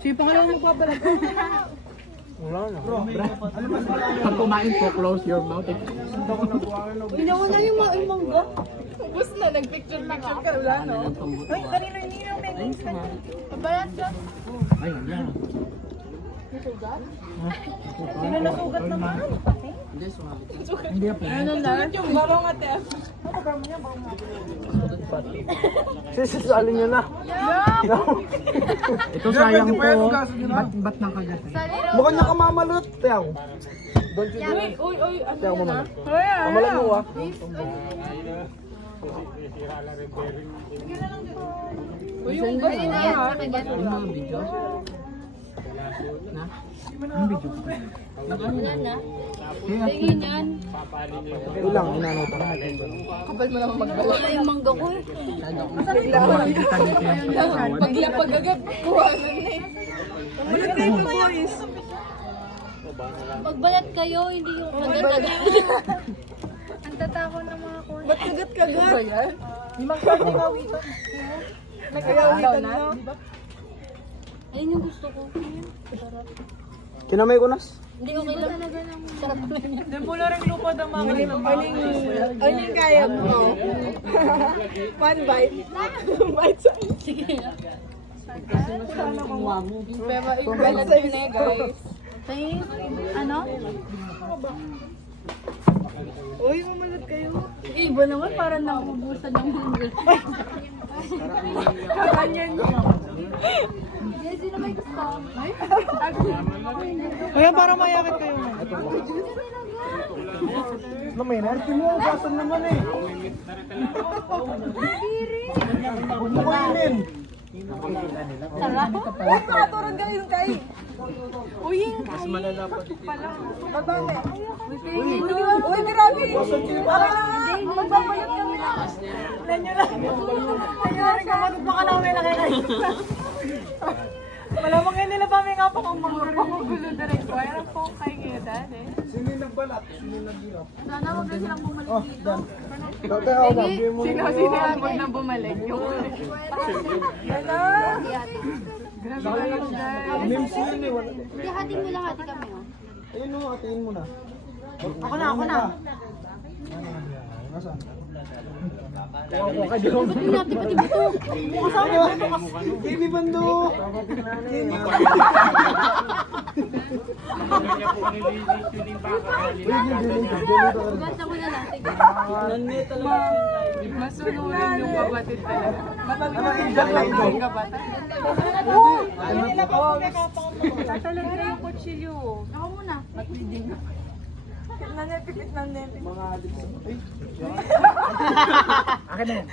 Sipa ka lang magpapalag. Wala na. Pag kumain po, close your mouth. Ginawa na yung mangga. Ubus na, nagpicture na ka. Wala, no? Ay, kanino hindi na may Balat ka. Ay, wala. Sino nasugat naman? Hindi, sumali. Hindi po. Ano na? Yung barong ate. Sisali nyo na. Ito sayang ko. Ba't nakagat? Sali raw. Mukhang niya kamamalot. Tiyaw. Uy, ano Tiyaw yan mamalat. ah? Kamalat mo ah. Uy, yung gas Kanina na yan, ha? nakagat. Yung mga video? Na? Ang video ko pa. Wala na. Kaya, Tingin yan. Ilang inano pa. Kapal mo naman magbalat. Wala yung mangga ko eh. kita dito yung Pag yapag agad, kuhanan na eh. Ulit kayo po, boys. Pagbalat kayo, hindi yung agad-agad. Ang tatako ng mga kuha. Ba't kagat-kagat? Ba yan? Di magkakawitan. Nagkakawitan na? Ayun yung gusto ko. Sarap. Kinamay ko nas. Hindi ko kailan. Sarap na yan. Di po lang lupad ang mga Aling kaya mo. One bite. Bite size. Sige na. Pero i-balat sa'yo na guys. Tayo, ano? Uy, mamalat kayo. Iba naman, parang nakubusan ng mangga. Kakanyan niyo. Yes, sino may gusto? Ay? Kaya para mayakit kayo. Namay na. Tinuugasan naman eh. Huwag mo kainin. Sarap. Uy, nakaturan ka yung kain. Uy, yung kain. Mas malala pa dito. Babae. Uy, grabe. Magbabalat kami na. Nanyo lang. Nanyo lang ka. Baka na may nakikain. Malamang ngayon nila pa may nga pa kung magugulo na rin ko. Ayaw po kayo ngayon dahil eh. Sino yung nagbalat? Sino yung nagdilap? Sana huwag na silang bumalik Oh, dito. done. Teka ako na. Bigyan mo Sino yung huwag na bumalik? Yung Ano? Grabe kayo guys. memes yun eh. Wala. Hindi, hati mo lang, hati kami oh. Ayun o, atiin mo na. Ako na. Nasaan? Ba't yung natin pati buto? Baby bando! Gata mo na lang, sige. Masunurin yung kabatid talaga. Matalingan lang ito. yung kabatid. Ano nila pa po may tatalaga yung kutsilyo. Ako muna. Nanepipit ng nepit. Mga adik sa... Ay! Akin na yan.